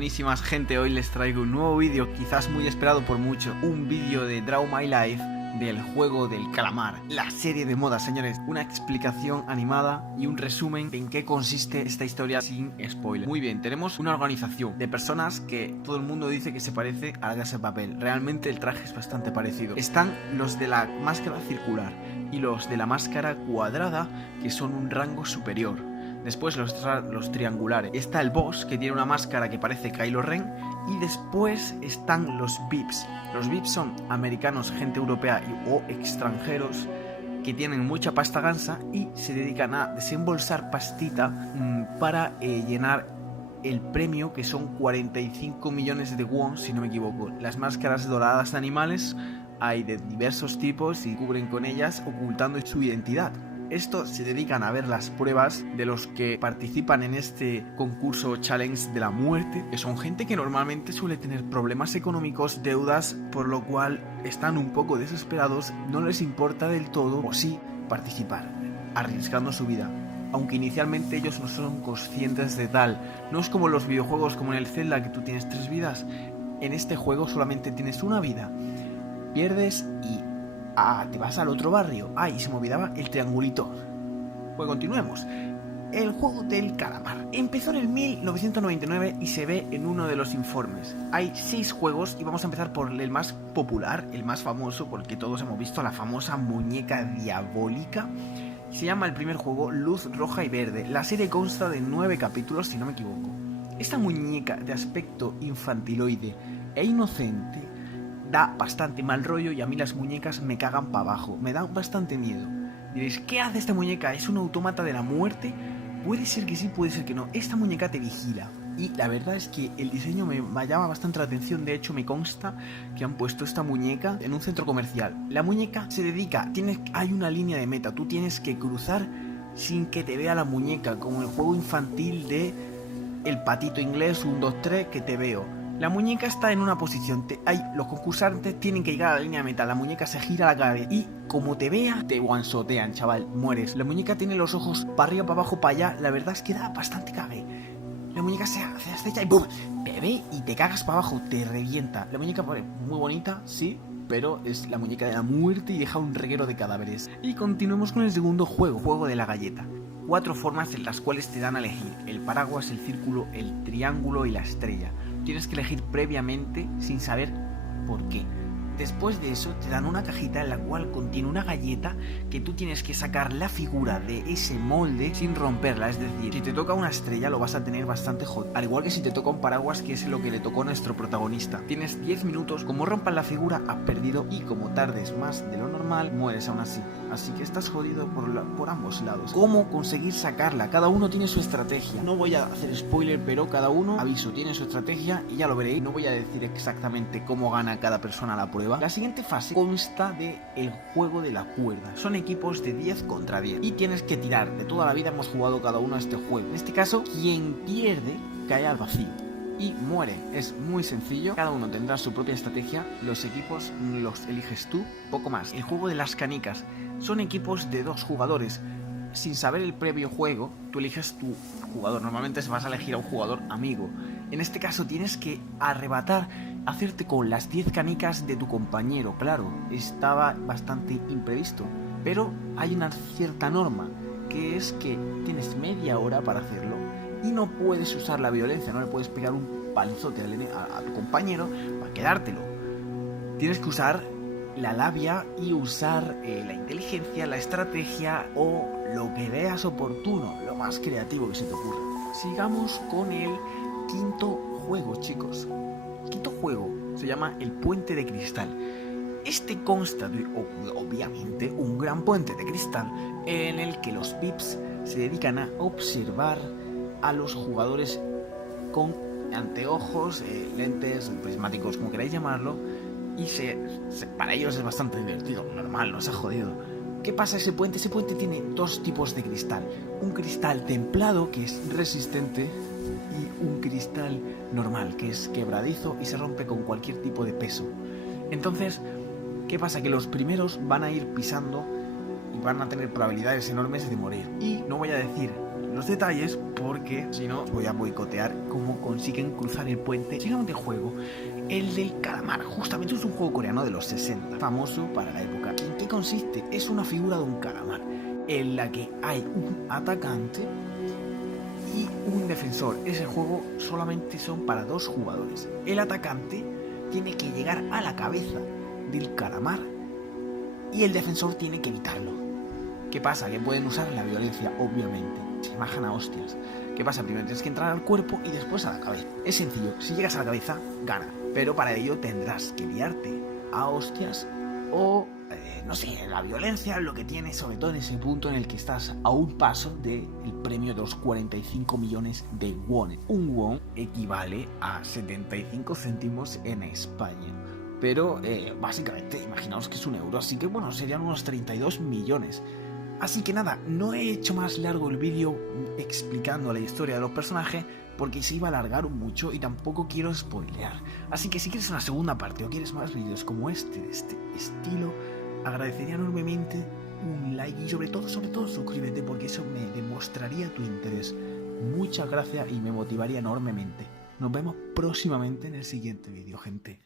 Buenísimas gente, hoy les traigo un nuevo vídeo, quizás muy esperado por muchos, un vídeo de Draw My Life del juego del calamar, la serie de moda, señores, una explicación animada y un resumen de en qué consiste esta historia sin spoiler. Muy bien, tenemos una organización de personas que todo el mundo dice que se parece a La Casa de Papel, realmente el traje es bastante parecido. Están los de la máscara circular y los de la máscara cuadrada, que son un rango superior. Después los triangulares. Está el boss, que tiene una máscara que parece Kylo Ren. Y después están los VIPs. Los VIPs son americanos, gente europea o extranjeros que tienen mucha pasta gansa y se dedican a desembolsar pastita para llenar el premio, que son 45 millones de won, si no me equivoco. Las máscaras doradas de animales hay de diversos tipos y cubren con ellas ocultando su identidad. Estos se dedican a ver las pruebas de los que participan en este concurso challenge de la muerte, que son gente que normalmente suele tener problemas económicos, deudas, por lo cual están un poco desesperados, no les importa del todo, o sí, participar, arriesgando su vida. Aunque inicialmente ellos no son conscientes de tal. No es como los videojuegos, como en el Zelda, que tú tienes 3 vidas. En este juego solamente tienes una vida. Pierdes y te vas al otro barrio. Y se me olvidaba el triangulito. Pues continuemos. El juego del calamar empezó en el 1999 y se ve en uno de los informes. Hay 6 juegos y vamos a empezar por el más popular, el más famoso, porque todos hemos visto la famosa muñeca diabólica. Se llama el primer juego Luz Roja y Verde. La serie consta de 9 capítulos, si no me equivoco. Esta muñeca de aspecto infantiloide e inocente da bastante mal rollo y a mí las muñecas me cagan para abajo, me dan bastante miedo. Diréis, ¿qué hace esta muñeca? ¿Es un autómata de la muerte? Puede ser que sí, puede ser que no. Esta muñeca te vigila y la verdad es que el diseño me llama bastante la atención. De hecho, me consta que han puesto esta muñeca en un centro comercial. La muñeca se dedica, hay una línea de meta, tú tienes que cruzar sin que te vea la muñeca, como el juego infantil de El Patito Inglés, 1, 2, 3, que te veo. La muñeca está en una posición, los concursantes tienen que llegar a la línea de meta, la muñeca se gira la cabeza y como te vea, te one-shotean, chaval, mueres. La muñeca tiene los ojos para arriba, para abajo, para allá, la verdad es que da bastante cague. La muñeca se acecha y ¡bum! Te ve y te cagas para abajo, te revienta. La muñeca muy bonita, sí, pero es la muñeca de la muerte y deja un reguero de cadáveres. Y continuemos con el segundo juego de la galleta. 4 formas en las cuales te dan a elegir: el paraguas, el círculo, el triángulo y la estrella. Tienes que elegir previamente sin saber por qué. Después de eso te dan una cajita en la cual contiene una galleta que tú tienes que sacar la figura de ese molde sin romperla. Es decir, si te toca una estrella lo vas a tener bastante jodido, al igual que si te toca un paraguas, que es lo que le tocó a nuestro protagonista. Tienes 10 minutos, como rompas la figura has perdido y como tardes más de lo normal mueres aún así. Así que estás jodido por ambos lados. ¿Cómo conseguir sacarla? Cada uno tiene su estrategia. No voy a hacer spoiler, pero cada uno, aviso, tiene su estrategia y ya lo veréis. No voy a decir exactamente cómo gana cada persona la prueba. La siguiente fase consta de el juego de la cuerda. Son equipos de 10 contra 10 y tienes que tirar. De toda la vida hemos jugado cada uno a este juego. En este caso, quien pierde cae al vacío y muere. Es muy sencillo, cada uno tendrá su propia estrategia. Los equipos los eliges tú, poco más. El juego de las canicas. Son equipos de 2 jugadores. Sin saber el previo juego, tú eliges tu jugador. Normalmente vas a elegir a un jugador amigo. En este caso tienes que hacerte con las 10 canicas de tu compañero. Claro, estaba bastante imprevisto, pero hay una cierta norma, que es que tienes media hora para hacerlo y no puedes usar la violencia, no le puedes pegar un palizote a tu compañero para quedártelo. Tienes que usar la labia y usar la inteligencia, la estrategia o lo que veas oportuno, lo más creativo que se te ocurra. Sigamos con el quinto juego, chicos. El quinto juego se llama el Puente de Cristal. Este consta de, obviamente, un gran puente de cristal en el que los VIPs se dedican a observar a los jugadores con anteojos, lentes, prismáticos, como queráis llamarlo, y para ellos es bastante divertido, normal, no se ha jodido. ¿Qué pasa ese puente? Ese puente tiene 2 tipos de cristal. Un cristal templado, que es resistente, y un cristal normal, que es quebradizo y se rompe con cualquier tipo de peso. Entonces, ¿qué pasa? Que los primeros van a ir pisando y van a tener probabilidades enormes de morir. Y no voy a decir los detalles porque si no voy a boicotear cómo consiguen cruzar el puente. Siguiente juego, el del calamar. Justamente es un juego coreano de los 60, famoso para la época. ¿En qué consiste? Es una figura de un calamar en la que hay un atacante y un defensor. Ese juego solamente son para 2 jugadores. El atacante tiene que llegar a la cabeza del calamar y el defensor tiene que evitarlo. ¿Qué pasa? Que pueden usar la violencia, obviamente. Se bajan a hostias. ¿Qué pasa? Primero tienes que entrar al cuerpo y después a la cabeza. Es sencillo, si llegas a la cabeza, gana. Pero para ello tendrás que liarte a hostias o, no sé, la violencia lo que tiene, sobre todo en ese punto en el que estás a un paso del premio de los 45 millones de won. Un won equivale a 75 céntimos en España. Pero básicamente imaginaos que es un euro, así que bueno, serían unos 32 millones. Así que nada, no he hecho más largo el vídeo explicando la historia de los personajes porque se iba a alargar mucho y tampoco quiero spoilear. Así que si quieres una segunda parte o quieres más vídeos como este, de este estilo, agradecería enormemente un like y sobre todo suscríbete porque eso me demostraría tu interés. Muchas gracias y me motivaría enormemente. Nos vemos próximamente en el siguiente vídeo, gente.